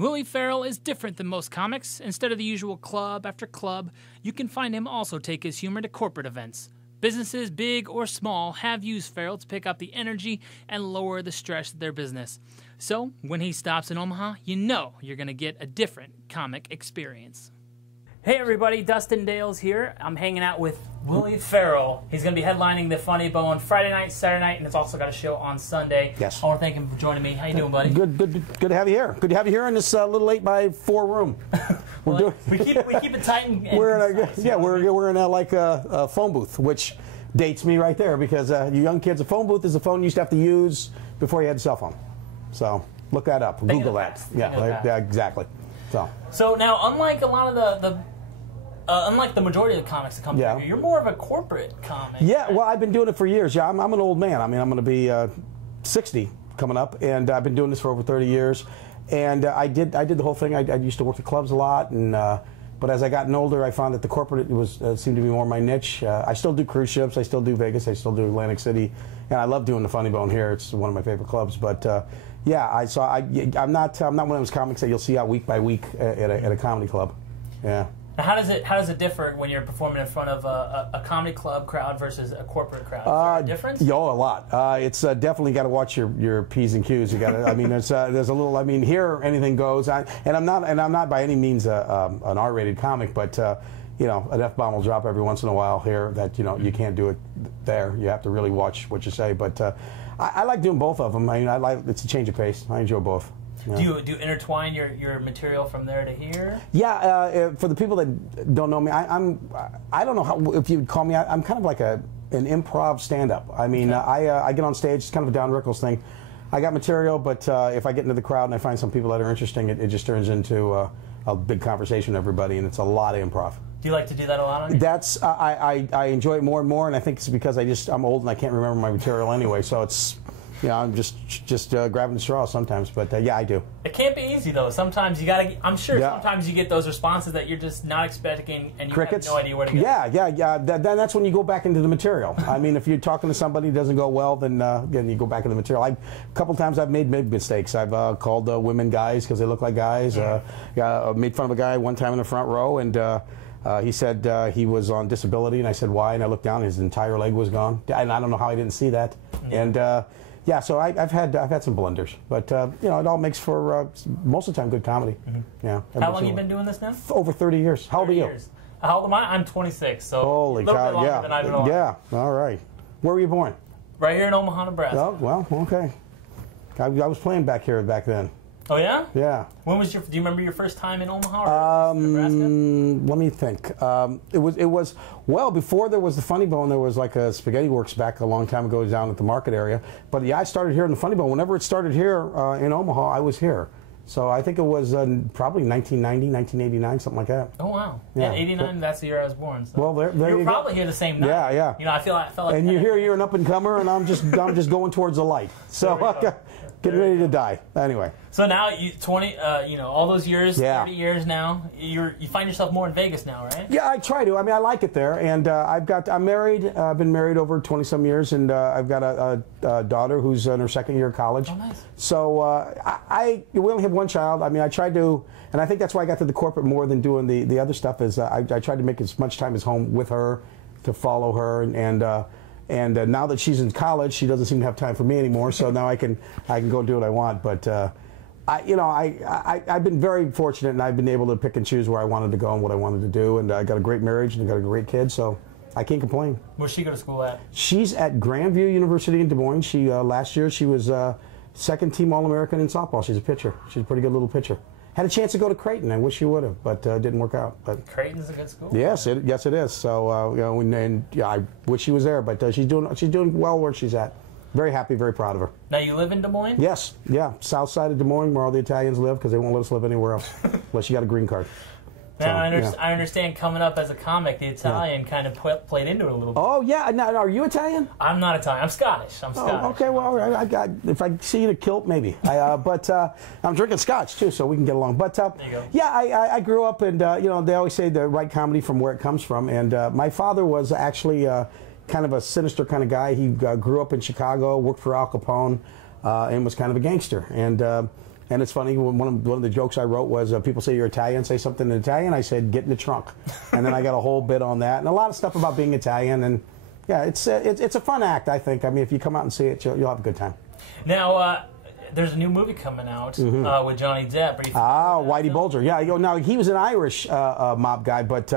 Willie Farrell is different than most comics. Instead of the usual club after club, you can find him also take his humor to corporate events. Businesses, big or small, have used Farrell to pick up the energy and lower the stress of their business. So, when he stops in Omaha, you know you're going to get a different comic experience. Hey everybody, Dustin Dales here. I'm hanging out with Willie Farrell. He's going to be headlining the Funny Bone Friday night, Saturday night, and it's also got a show on Sunday. Yes. I want to thank him for joining me. How you doing, buddy? Good to have you here. Good to have you here in this little 8x4 room. We keep it tight and we're in a phone booth, which dates me right there because you young kids, a phone booth is a phone you used to have to use before you had a cell phone. So look that up. Google that. Yeah, exactly. So now, unlike a lot of unlike the majority of the comics that come through, you're more of a corporate comic. Yeah, right? Well, I've been doing it for years. Yeah, I'm an old man. I mean, I'm going to be 60 coming up, and I've been doing this for over 30 years. And I did the whole thing. I used to work the clubs a lot, and but as I gotten older, I found that the corporate seemed to be more my niche. I still do cruise ships. I still do Vegas. I still do Atlantic City, and I love doing the Funny Bone here. It's one of my favorite clubs. But yeah, I'm not one of those comics that you'll see out week by week at a comedy club. Yeah. Now, how does it differ when you're performing in front of a comedy club crowd versus a corporate crowd? Is there a difference? Yeah, a lot. It's definitely got to watch your P's and Q's. You got to. I mean, there's a little. I mean, here anything goes. And I'm not by any means an R-rated comic, but you know, an F-bomb will drop every once in a while here. That you can't do it there. You have to really watch what you say. But I like doing both of them. I mean, it's a change of pace. I enjoy both. Yeah. Do you intertwine your material from there to here? Yeah, for the people that don't know me, I don't know how, if you'd call me, I'm kind of like an improv stand-up. I mean, okay. I get on stage, it's kind of a Don Rickles thing. I got material, but if I get into the crowd and I find some people that are interesting, it just turns into a big conversation with everybody, and it's a lot of improv. Do you like to do that a lot on your That's I enjoy it more and more, and I think it's because I'm old and I can't remember my material anyway, so it's. Yeah, I'm just grabbing the straw sometimes, but yeah, I do. It can't be easy though. Sometimes you gotta. I'm sure sometimes you get those responses that you're just not expecting, and you have no idea where to go. Yeah. Then that's when you go back into the material. I mean, if you're talking to somebody it doesn't go well, then you go back into the material. A couple times I've made mistakes. I've called women guys because they look like guys. Made fun of a guy one time in the front row, and he said he was on disability, and I said why, and I looked down, and his entire leg was gone, and I don't know how I didn't see that, and. Yeah, so I've had some blunders, but you know, it all makes for most of the time good comedy. Mm-hmm. Yeah. How long have you been doing this now? Over 30 years. How old are you? How old am I? I'm 26, so holy a little bit longer cow! than I've been alive. Yeah. All right. Where were you born? Right here in Omaha, Nebraska. Oh well, okay. I was playing back here back then. Oh yeah? Yeah. When was do you remember your first time in Omaha or Nebraska? Let me think. It was well before there was the Funny Bone. There was like a Spaghetti Works back a long time ago down at the market area. But yeah, I started here in the Funny Bone. Whenever it started here in Omaha, I was here. So I think it was probably 1990, 1989, something like that. Oh wow! Yeah, 89. That's the year I was born. So. Well, there you were probably here the same night. Yeah. You know, I felt like. And you're an up and comer, and I'm just going towards the light. So. Getting ready to die. Anyway. So now you all those years, 30 years now, you find yourself more in Vegas now, right? Yeah, I try to. I mean, I like it there, and I'm married. I've been married over 20-some years, and I've got a daughter who's in her second year of college. Oh, nice. So we only have one child. I mean, I tried to, and I think that's why I got to the corporate more than doing the other stuff. Is I tried to make as much time as home with her, to follow her, and now that she's in college, she doesn't seem to have time for me anymore. So now I can go do what I want. But I've been very fortunate, and I've been able to pick and choose where I wanted to go and what I wanted to do. And I got a great marriage, and I got a great kid, so I can't complain. Where's she go to school at? She's at Grandview University in Des Moines. She last year she was second team All-American in softball. She's a pitcher. She's a pretty good little pitcher. Had a chance to go to Creighton. I wish she would have, but didn't work out. But Creighton's a good school. Yes, it is. So I wish she was there, but she's doing well where she's at. Very happy, very proud of her. Now you live in Des Moines? Yes, yeah, south side of Des Moines, where all the Italians live, because they won't let us live anywhere else unless you got a green card. Now, I understand coming up as a comic, the Italian kind of played into it a little bit. Oh, yeah. Now, are you Italian? I'm not Italian. I'm Scottish. Oh, okay. Well, if I see you in a kilt, maybe. But I'm drinking scotch, too, so we can get along. But, there you go. Yeah, I grew up, and, they always say the right comedy from where it comes from. And my father was actually kind of a sinister kind of guy. He grew up in Chicago, worked for Al Capone, and was kind of a gangster. And And it's funny, one of the jokes I wrote was, people say you're Italian, say something in Italian. I said, get in the trunk. And then I got a whole bit on that. And a lot of stuff about being Italian. And yeah, it's a fun act, I think. I mean, if you come out and see it, you'll have a good time. Now, there's a new movie coming out with Johnny Depp. Whitey Bulger. Yeah, now he was an Irish mob guy, but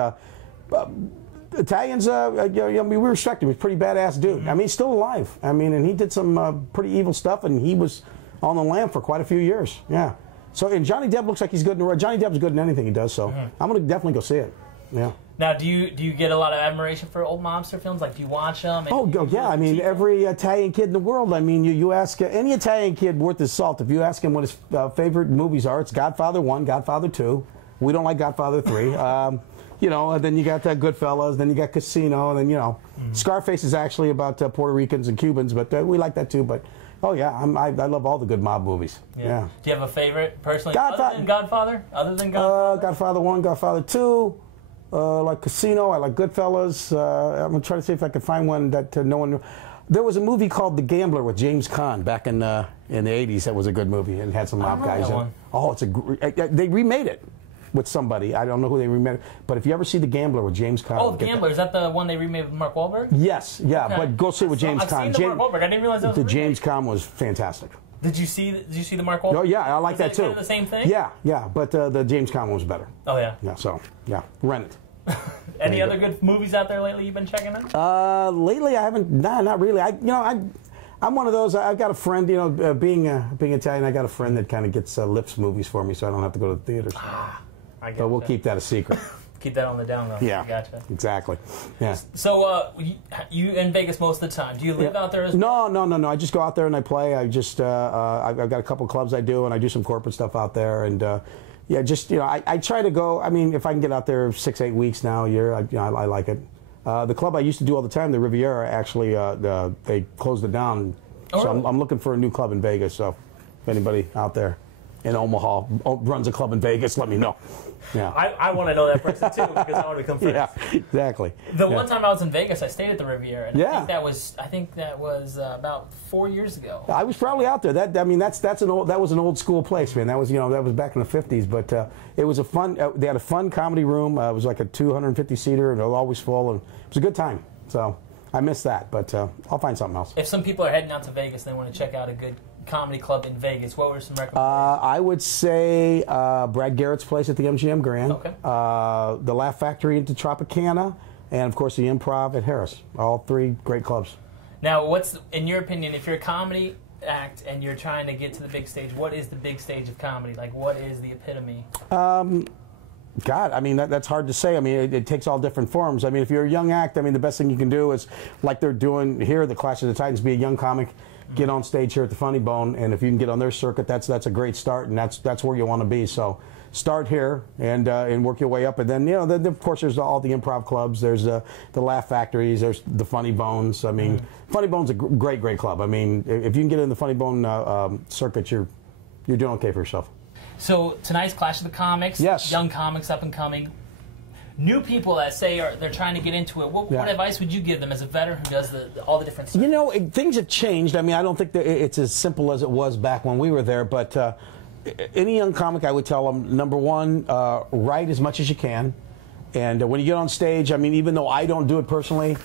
Italians, we respect him. He's a pretty badass dude. I mean, he's still alive. I mean, and he did some pretty evil stuff, and he was on the lam for quite a few years. Yeah. So, and Johnny Depp looks like he's good. Johnny Depp's good in anything he does. So, I'm going to definitely go see it. Yeah. Now, do you get a lot of admiration for old mobster films? Like, do you watch them? Yeah. I mean, every Italian kid in the world. I mean, you ask any Italian kid worth his salt, if you ask him what his favorite movies are, it's Godfather 1, Godfather 2. We don't like Godfather 3. Then you got Goodfellas, then you got Casino, and then, Scarface is actually about Puerto Ricans and Cubans, but we like that too. But, I love all the good mob movies. Yeah. Do you have a favorite, personally, other than Godfather? Godfather 1, Godfather 2. I like Casino, I like Goodfellas. I'm going to try to see if I can find one that no one knew. There was a movie called The Gambler with James Caan back in the 80s. That was a good movie and had some mob guys in it. Oh, they remade it with somebody. I don't know who they remade it. But if you ever see The Gambler with James Caan. Oh, The Gambler. Is that the one they remade with Mark Wahlberg? Yes, yeah. Okay. But go see it with James Caan. I've seen the Mark Wahlberg. I didn't realize that was the James Caan was fantastic. Did you see the Mark Wahlberg? Oh, yeah, I like that too. Kind of the same thing? Yeah. But the James Caan one was better. Oh, yeah. Yeah, so, rent it. Any other good movies out there lately you've been checking out? Lately, I haven't. Nah, not really. I'm one of those. I've got a friend. Being Italian, I got a friend that kind of gets lifts movies for me, so I don't have to go to the theaters. But we'll keep that a secret. Keep that on the down low. Yeah, gotcha. Exactly. Yeah. So you in Vegas most of the time? Do you live out there as well? No. I just go out there and I play. I've got a couple clubs I do, and I do some corporate stuff out there, and. I try to go. I mean, if I can get out there 6-8 weeks now a year, I like it. The club I used to do all the time, the Riviera, actually, they closed it down. So I'm looking for a new club in Vegas. So if anybody out there in Omaha runs a club in Vegas, let me know. Yeah. I want to know that person too because I want to become friends. Yeah, exactly. The one time I was in Vegas, I stayed at the Riviera. And yeah. I think that was about 4 years ago. I was probably out there. That was an old school place, man. That was that was back in the 50s. But it was a fun. They had a fun comedy room. It was like a 250 seater, and it was always full, and it was a good time. So I missed that, but I'll find something else. If some people are heading out to Vegas and they want to check out a good comedy club in Vegas, what were some recommendations? I would say Brad Garrett's place at the MGM Grand, okay. The Laugh Factory at the Tropicana, and of course the Improv at Harris. All three great clubs. Now, in your opinion, if you're a comedy act and you're trying to get to the big stage, what is the big stage of comedy? Like, what is the epitome? God, I mean, that's hard to say. I mean, it takes all different forms. I mean, if you're a young act, I mean, the best thing you can do is, like they're doing here, the Clash of the Titans, be a young comic, get on stage here at the Funny Bone, and if you can get on their circuit, that's a great start, and that's where you want to be. So start here and work your way up, and then then of course there's all the improv clubs, there's the Laugh Factories, there's the Funny Bones. I mean, Funny Bone's a great club. I mean, if you can get in the Funny Bone circuit, you're doing okay for yourself. So tonight's Clash of the Comics. Yes. Young comics up and coming. New people that say they're trying to get into it. What advice would you give them as a veteran who does all the different stuff? Things have changed. I mean, I don't think that it's as simple as it was back when we were there. But any young comic, I would tell them, number one, write as much as you can. And when you get on stage, I mean, even though I don't do it personally,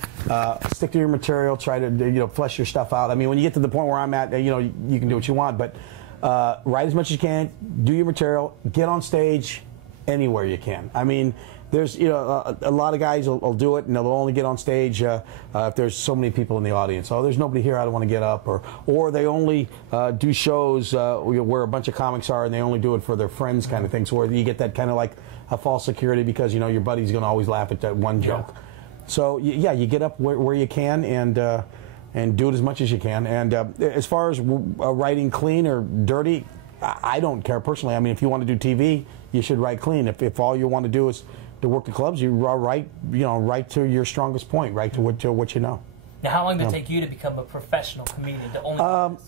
stick to your material. Try to flesh your stuff out. I mean, when you get to the point where I'm at, you can do what you want, but. Write as much as you can, do your material, get on stage anywhere you can. I mean, there's a lot of guys will do it, and they'll only get on stage if there's so many people in the audience. Oh, there's nobody here, I don't want to get up, or they only do shows where a bunch of comics are, and they only do it for their friends, kind of thing. So where you get that kind of like a false security because your buddy's going to always laugh at that one joke. So yeah, you get up where you can and do it as much as you can. And as far as writing clean or dirty, I don't care personally. I mean, if you want to do TV, you should write clean. If all you want to do is to work the clubs, you write to your strongest point, right to what you know. Now, how long did it take you to become a professional comedian? To only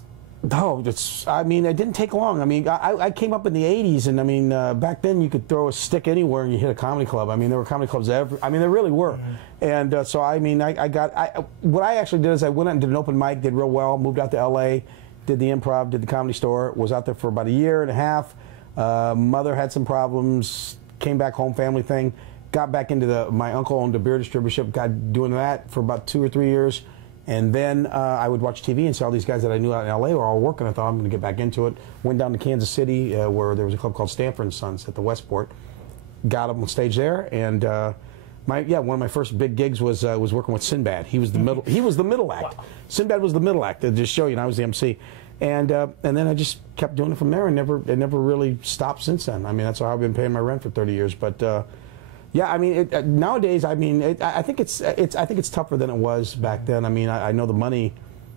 I mean, it didn't take long. I mean, I came up in the 80s, and I mean, back then you could throw a stick anywhere and you hit a comedy club. I mean, there were comedy clubs there really were. Mm-hmm. And so, I mean, what I actually did is I went out and did an open mic, did real well, moved out to L.A., did the Improv, did the Comedy Store, was out there for about a year and a half. Mother had some problems, came back home, family thing, got back into my uncle owned a beer distributorship, got doing that for about 2 or 3 years. And then I would watch TV and see all these guys that I knew out in LA were all working. I thought I'm going to get back into it. Went down to Kansas City where there was a club called Stanford & Sons at the Westport. Got up on stage there, and one of my first big gigs was working with Sinbad. He was the middle. He was the middle act. Wow. Sinbad was the middle act. To just show you, and I was the MC. And then I just kept doing it from there, and it never really stopped since then. I mean, that's how I've been paying my rent for 30 years. But yeah, I mean, nowadays, I mean, I think it's tougher than it was back then. I mean, I know the money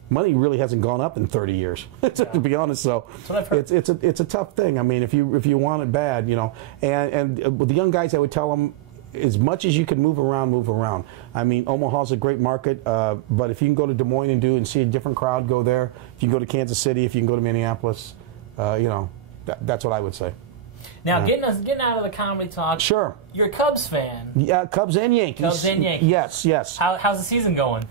really hasn't gone up in 30 years, to be honest. So it's a tough thing. I mean, if you want it bad, you know. And with the young guys, I would tell them, as much as you can move around, move around. I mean, Omaha's a great market, but if you can go to Des Moines and see a different crowd, go there. If you can go to Kansas City, if you can go to Minneapolis, you know, that's what I would say. Now, getting out of the comedy talk. Sure. You're a Cubs fan. Yeah, Cubs and Yankees. Cubs and Yankees. Yes. How's the season going?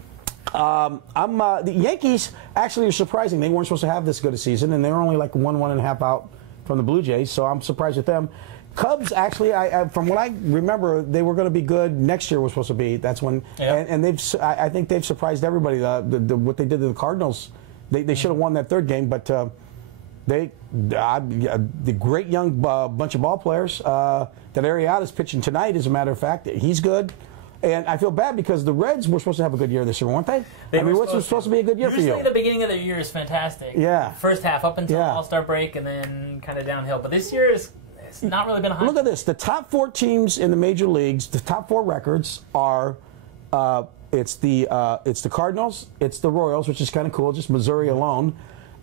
The Yankees actually are surprising. They weren't supposed to have this good a season, and they were only like 1.5 out from the Blue Jays, so I'm surprised with them. Cubs, actually, from what I remember, they were going to be good. Next year was supposed to be. That's when, and I think they've surprised everybody. What they did to the Cardinals, they should have won that third game, but the great young bunch of ball players. That Arrieta's pitching tonight, as a matter of fact, he's good. And I feel bad because the Reds were supposed to have a good year this year, weren't they? I mean, what's supposed to be a good year for you? Usually the beginning of the year is fantastic. Yeah. First half up until All-Star break, and then kind of downhill. But this year it's not really been a high. Look at this. The top 4 teams in the major leagues, the top 4 records are it's the Cardinals, it's the Royals, which is kind of cool, just Missouri alone,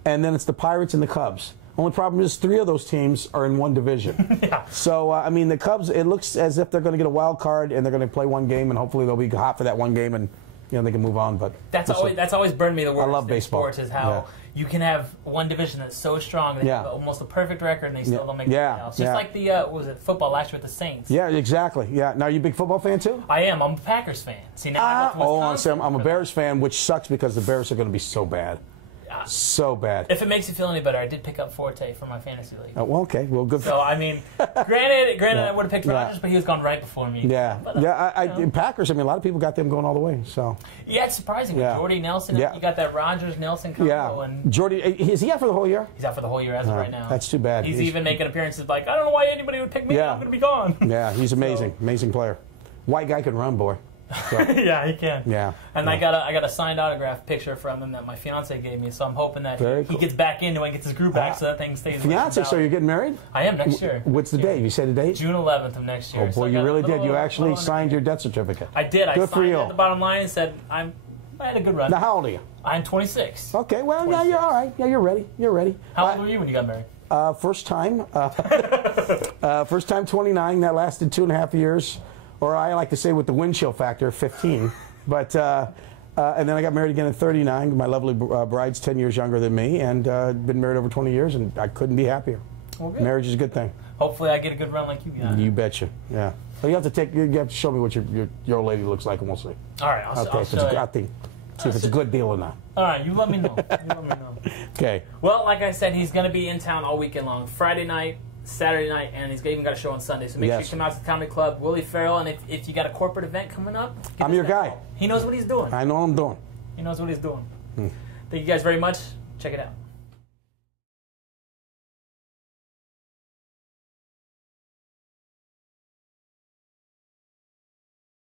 and then it's the Pirates and the Cubs. Only problem is 3 of those teams are in one division. Yeah. So, I mean, the Cubs, it looks as if they're going to get a wild card and they're going to play one game, and hopefully they'll be hot for that one game, and you know they can move on. But that's always burned me the worst. I love baseball. Sports is how you can have one division that's so strong and they have almost a perfect record and they still don't make the playoffs. Just like the what was it, football last year with the Saints. Yeah, exactly. Yeah. Now, are you a big football fan too? I am. I'm a Packers fan. See, now I'm a Bears fan, which sucks because the Bears are going to be so bad. So bad. If it makes you feel any better, I did pick up Forte for my fantasy league. Well, okay. Well, good. So, I mean, granted, I would have picked Rodgers, but he was gone right before me. Yeah. But, Packers, I mean, a lot of people got them going all the way. So. Yeah, it's surprising. Yeah. Jordy Nelson, you got that Rodgers-Nelson combo. Yeah. And Jordy, is he out for the whole year? He's out for the whole year as of right now. That's too bad. He's even making appearances like, I don't know why anybody would pick me. I'm going to be gone. Yeah, he's amazing. Amazing player. White guy can run, boy. So. Yeah, he can. Yeah. And I got a signed autograph picture from him that my fiance gave me, so I'm hoping that he gets back into it and gets his group back so that thing stays. Fiance, so you're getting married? I am next year. What's the date? You said the date? June 11th of next year. Oh, boy, so you really did. You actually signed your death certificate. I did. Good I for signed you. it at the bottom line and said, I had a good run. Now, how old are you? I'm 26. Okay, well, 26. Yeah, you're all right. Yeah, you're ready. You're ready. How old were you when you got married? First time. First time 29. That lasted 2.5 years. Or I like to say with the wind chill factor, 15. But and then I got married again at 39. My lovely bride's 10 years younger than me, and been married over 20 years, and I couldn't be happier. Well, marriage is a good thing. Hopefully, I get a good run like you got. You betcha. Yeah. But you have to show me what your old lady looks like, and we'll see. All right. I'll show you. See if it's a good deal or not. All right. You let me know. Okay. Well, like I said, he's going to be in town all weekend long. Friday night, Saturday night, and he's even got a show on Sunday. So make sure you come out to the Comedy Club. Willie Farrell, and if you got a corporate event coming up, I'm your guy. He knows what he's doing. I know what I'm doing. He knows what he's doing. Thank you guys very much. Check it out.